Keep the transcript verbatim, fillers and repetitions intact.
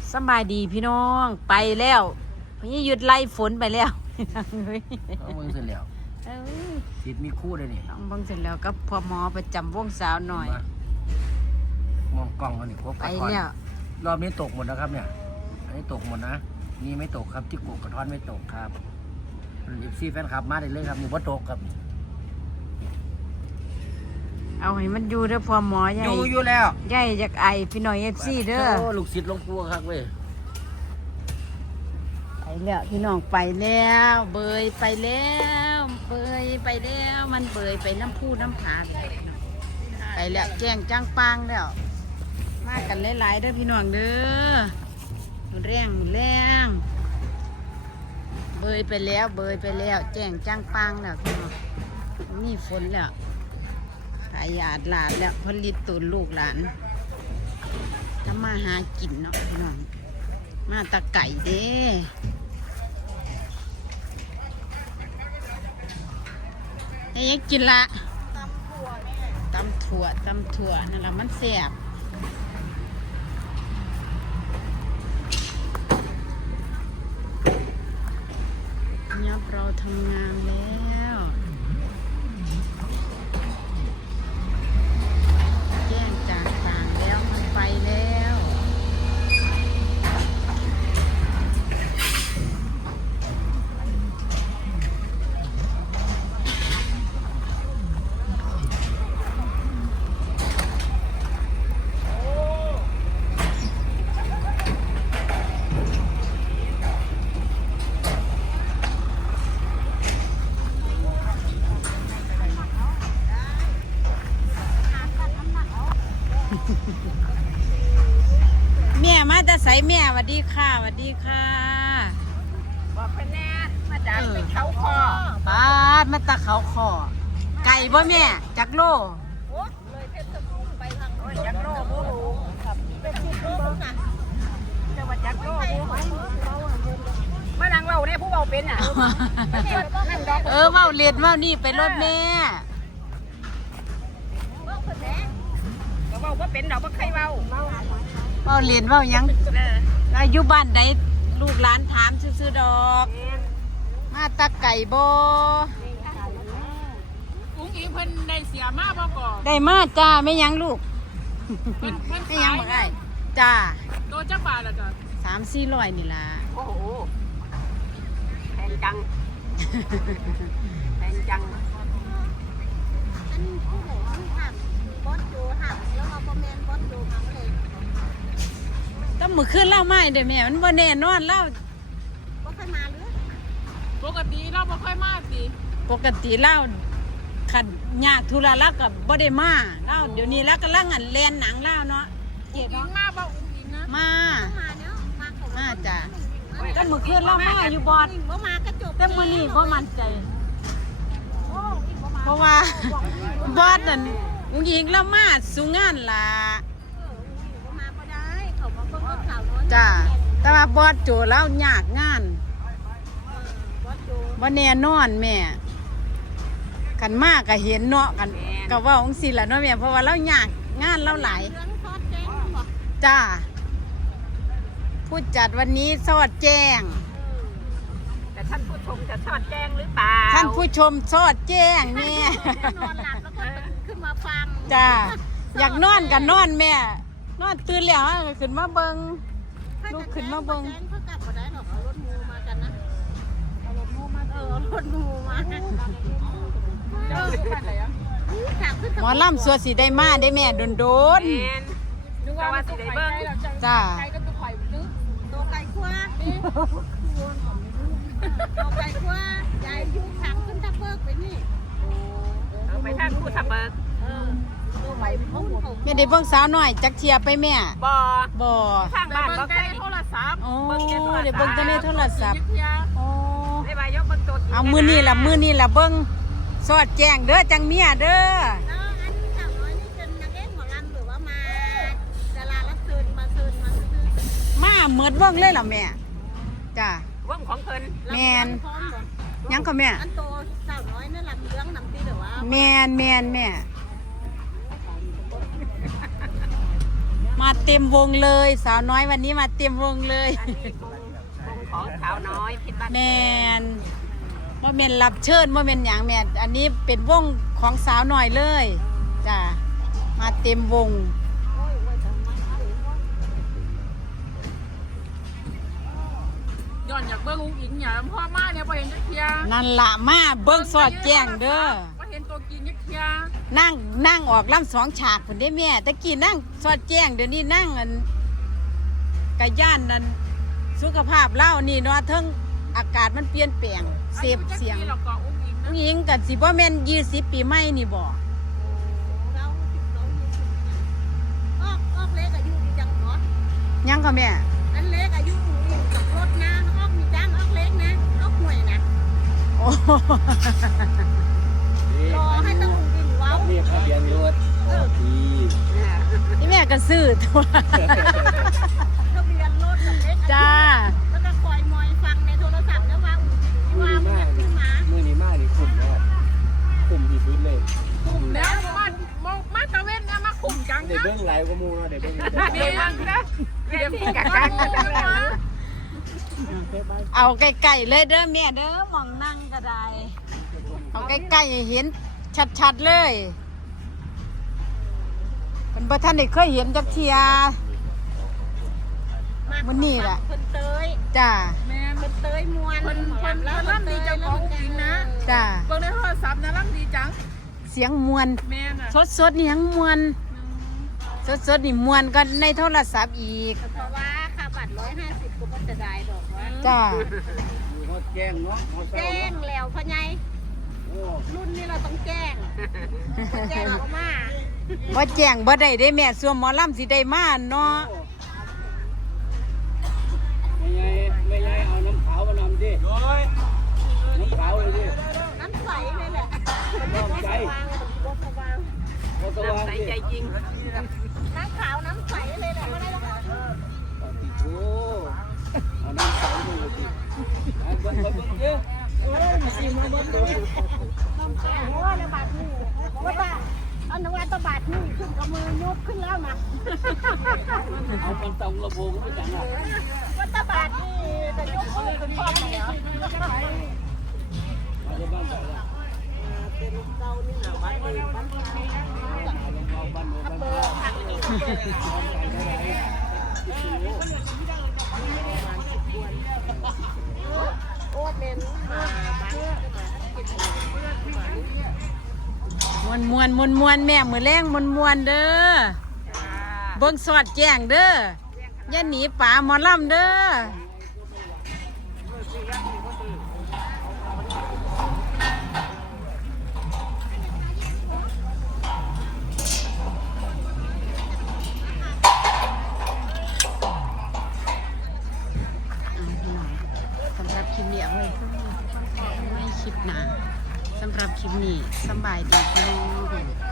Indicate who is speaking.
Speaker 1: สบายดีพี่น้องไปแล้วพี่หยุดไล่ฝนไปแล้ว
Speaker 2: เอามือเสร็จแล้วทิศมีคู่เลยนี่
Speaker 1: ต้องเบิ่งเสร็จแล้วก็พอหมอประจำวงสาวหน่อย
Speaker 2: มองกล้องกันนี่พวกไปแล้วรอบนี้ตกหมดนะครับเนี่ยอันนี้ตกหมดนะนี่ไม่ตกครับที่กุกกระท้อนไม่ตกครับเอฟซีแฟนคลับมาได้เลยครับนี่ว่าตกครับ
Speaker 1: เอาให้มันอยู่เด้อพอหมอใหญ่
Speaker 2: อยู่อยู่แล้ว
Speaker 1: ใหญ่จากไอพี่หน่อยเอฟซีเด้อ
Speaker 2: โอ้ลูกศิษย์หลวงปู่ครับเว้ย
Speaker 1: ไปแล้วพี่น้องไปแล้วเบยไปแล้วเบยไปแล้วมันเบยไปน้ำพุน้ำผาไปแล้วแจ้งจ้างปางแล้วมากันหลายๆเด้อพี่น้องเด้อแรงแรงเบยไปแล้วเบยไปแล้วแจ้งจ้างปางแล้วพี่น้องมีฝนแล้วขายหยาดหลาดแล้วผลิตตุนลูกหลานทำมาหากินเนาะพี่น้องมาตะไก่เด้ให้ยังกินละตำถั่วตำถั่วนั่นแหละมันแซ่บยับเราทำงานแล้วแจ้งจากต่างแล้วมันไปแล้วแม่มาแต่ใส่แม่สวัสดีค่ะสวัสดีค่ะ
Speaker 3: บอกเป็นแน่มาจากเป็นเขาคอ
Speaker 1: ปาดมาตะเขาคอไก่บ่แม่จักโล
Speaker 3: โอ้เลยเพชรพุ่งไปทางโอ้ยจักโลบูรูครับเป็นสิบโลนะจะว่าจักโลบูมานั่งเล่าเนี่ยผู้เบาเป็นอ่ะนั่งดอก
Speaker 1: เออเมาเลียดเมานี่ไปรถแม่
Speaker 3: ก็เบาว่าเป็นดอกว่าใครเบา
Speaker 1: เมาเลียดเมายังอายุบ้านใดลูกหลานถามซื้อๆดอกมาตะไก่บ่
Speaker 3: อุ้งอิงเพิ่นได้เสียมาบ่ก่อ
Speaker 1: ได้มาจ้าไม่ยังลูกไม่ยังบ่ได้จ้า
Speaker 3: โตจักบาทละจ้ะ
Speaker 1: สามสี่ร้อยนี่ล่ะ
Speaker 3: โอ้โหแพงจังแพงจัง
Speaker 4: อันนี้ผู้ใหญ่ที่ถามบอสโจถามแล้วเราประเมินบอสโจมาเลย
Speaker 1: ต้องมือขึ้นเล่าไม่เด้อแม่มันบ่แน่นอนเล่า
Speaker 4: ก็ค่อยมาหรือ
Speaker 3: ปกติเราบ่ค่อยมาสิ
Speaker 1: ปกติเล่าขันยากธุระลักกับบ่ได้มาเล่าเดี๋ยวนี้แล้วก็ลังอันเล่นหนังเล่าเนาะ
Speaker 3: เจ็บมาบ่อุ้งอิงนะ
Speaker 1: มา
Speaker 4: มาเนาะมาของ
Speaker 1: มาจ้ะก็มือขึ้นเล่ามาอยู่บอด
Speaker 4: บ่มากระจก
Speaker 1: แต่มื้อนี้บ่มั่นใจเพราะว่าบอดนั่นอุ้งอิงเล่ามาสู่งานล่ะ
Speaker 4: มาบ่ได้เขามาเบิ่งข่าวน้อย
Speaker 1: จ้ะแต่ว่าบอดโจเล่ายากงานบ่แน่นอนแม่กันมากก็เห็นเนาะกันก็ว่าองค์สิล่ะเนาะแม่เพราะว่าเรายากงานเราหลายจ้าผู้จัดวันนี้สอดแจ้ง
Speaker 3: แต่ท่านผู้ชมจะสอดแจ้งหรือเปล่า
Speaker 1: ท่านผู้ชมสอดแจ้งแม่
Speaker 4: นอนหลับแล้วก็ขึ้นมาฟัง
Speaker 1: จ้าอยากนอนกันนอนแม่นอนตื่นแล้วขึ้นมาเบิ่งลูกขึ้นมาเบิ่ง
Speaker 4: เพิ่งกลับมาได้หรอกเอารถมูมากันนะเอารถมูมาเออรถมูมา
Speaker 1: หมอลำสัวสีได้มาได้แม่โดนโดน
Speaker 3: นึกว่าสีได้เบิ้ง
Speaker 1: จ้า
Speaker 4: ตัวไก่ขั้วตัวไก่ขั้วใหญ่ยุ่งถังขึ้นทับเบิกไปนี่
Speaker 3: ไปทางผู้ทับเบิก
Speaker 4: ตัวไปพุ่ง
Speaker 1: แม่ได้เบิ่งสาวหน่อยจักเทียไปแม่
Speaker 3: บ่
Speaker 1: บ่
Speaker 3: ทางบ้านบ่เคยโทรศัพท์
Speaker 1: เบิ่งได้เบิ่งแต่ในโทรศัพท์
Speaker 3: โอ้ได้มายกเบิ่งตัว
Speaker 1: เอามื้อนี้ล่ะมื้อนี้ล่ะเบิ่งสอดแจ้งเด้อจังเมียเด้อ
Speaker 4: แล้วอันสาวน้อยนี่เป็นนักเล่นหมอลำหรือว่ามาดารารับเชิญมาเชิญมา
Speaker 1: มาเหมือนเบิ่งเลยล่ะแม่จ้า
Speaker 3: เบิ่งของเพิ่น
Speaker 1: แม่นยังก็แม่
Speaker 4: อันโตสาวน้อยนั่นลำเลี้ยงนำตีหรือว่า
Speaker 1: แม่นแม่นแม่มาเต็มวงเลย สาวน้อยวันนี้มาเต็มวงเลย
Speaker 3: อันนี้วงวงของสาวน้อยพิษบ้าน
Speaker 1: แมนว่าเมนรับเชิญว่าเมนอย่างแมนอันนี้เป็นวงของสาวหน่อยเลยจ้ะมาเต็มวง
Speaker 3: ย้อนอยากเบิ้งอุ้งอิงอย่าพ่อมาเนี่ยพอเห็นจักเทีย
Speaker 1: นั่นละมาเบิ้งสอดแจ้งเด้อ
Speaker 3: พอเห็นตัวกินจักเทีย
Speaker 1: นั่งนั่งออกล่ำสองฉากผุนได้แม่ตะกี้นั่งสอดแจ้งเดี๋ยวนี้นั่งอันกะย่านนั่นสุขภาพเล่านี่เนาะเทิงอากาศมันเปลี่ยนแปลงเสพเสียง
Speaker 3: เราก็อุ้งอิงนะ
Speaker 1: ผู้หญิงกับสิบ่แม่นยี่สิบปีใหม่นี่บ่
Speaker 4: เราสิบสองออกออกเล็กอายุดีจังเนาะ
Speaker 1: ยังก็แม่
Speaker 4: อันเล็กอายุกับรถนะออกมีจ้างออกเล็กนะออกห่วยนะ
Speaker 1: โอ้
Speaker 4: รอให้ต้องดินเว้า
Speaker 2: นี่ทะเบียนรถโอที
Speaker 1: นี่แม่ก็ซื้อตัว
Speaker 4: ทะเบียนรถกับเล็ก
Speaker 1: จ้า
Speaker 4: แล้วก็คอยมอยฟังในโทรศัพท์แล้วว่าอุ่นว่ามันขึ้นมา
Speaker 2: มือนี้มากนี่คุ้มนะครับคุ้มที่สุดเลย
Speaker 3: คุมแล้วมามามาตะเวนเนี่ยมาคุมจัง
Speaker 2: เดี๋ยว
Speaker 3: นะ
Speaker 2: เบิ้งไหลกว่ามูเดี๋ยวเบิ้ง
Speaker 3: เดี๋ยวมันนะเดี๋ยวมีกันกัน
Speaker 1: เอาใกล้ๆเลยเด้อแม่เด้อหมองนั่งก็ได้เอาใกล้ๆให้เห็นชัดๆเลยเป็นบ่ท่านได้เคยเห็นจักเทีย มันนี่แหละ
Speaker 4: เพิ่นเตย
Speaker 1: จ้า
Speaker 3: แม่
Speaker 4: เพิ่นเตยมวน
Speaker 3: เพิ่นเพิ่นเพิ่นร่ำดีเจ้าของอุ้งอิงนะ
Speaker 1: จ้า
Speaker 3: เบิ่งในโทรศัพท์นะร่ำดีจัง
Speaker 1: เสียงมวน
Speaker 3: แม่น่ะ
Speaker 1: สดๆนี่ยังมวนสดๆนี่มวนก็ในโทรศัพท์อีก
Speaker 4: เพราะว่าค่าบัตรร้อยห้าสิบก็บ่จะได้ดอกว่า
Speaker 1: จ้า
Speaker 2: อยู่ฮอดแจ้งเนาะฮอดเช้า
Speaker 4: แจ้ง
Speaker 2: เนาะ
Speaker 4: แล้วพ่อใหญ่
Speaker 2: โอ้
Speaker 4: รุ่นนี้เราต้องแจ้งแจ้งเขามา
Speaker 1: บ่แจ้งบ่ได้เด้แม่ส่วนหมอลำสิได้มาเนาะ
Speaker 2: ไม่ไงไม่ไงเอาน้ำขาวมานำดิน้ำขาวเลยดิ
Speaker 4: น้ำใสเลยแหละ
Speaker 2: น้ำใส
Speaker 4: วางบนสว่าง
Speaker 2: เราสว่าง
Speaker 3: ใส่
Speaker 2: ดิ
Speaker 3: ใจจริง
Speaker 4: น้ำขาวน้ำใสเลยแหละไม่ได้แล้ว
Speaker 2: ปฏิโธเอาน้ำใสมาเลยดิเอาเบิ้งเบิ้งเบิ้งเยอะเอ้ยมาสิมาเบิ้งดู
Speaker 4: โอ้ยระบาดนี่ว่าบาทอันนั้นว่าตะบาดนี่ขึ้นกับมือยกขึ้นแล้วนะ
Speaker 2: เอาปันตองระโพงไม่จังอ่ะ
Speaker 4: ว่าตะบาดนี่จะยกมือขึ้นพร้อมเลยเหรอ
Speaker 2: มาจะบ้านไหนล่ะ
Speaker 4: เป็นเจ้านี่นะบ้านเลยบ้านนี้
Speaker 2: เอาบ้านโน้นบ้าน
Speaker 4: เบอ
Speaker 2: นี้
Speaker 4: ร์ผักนี่เบอร์โอ้เป็นมาบ้าน
Speaker 1: มวนมวนมวนมวนแม่มือแรงมวนมวนเด้อเบิ่งสอดแจ้งเด้ออย่าหนีป่าหมอลำเด้อสำหรับคลิปนี้เอาไว้ไม่คลิปหนาสำหรับคลิปนี้สำบายดีพี่น้อง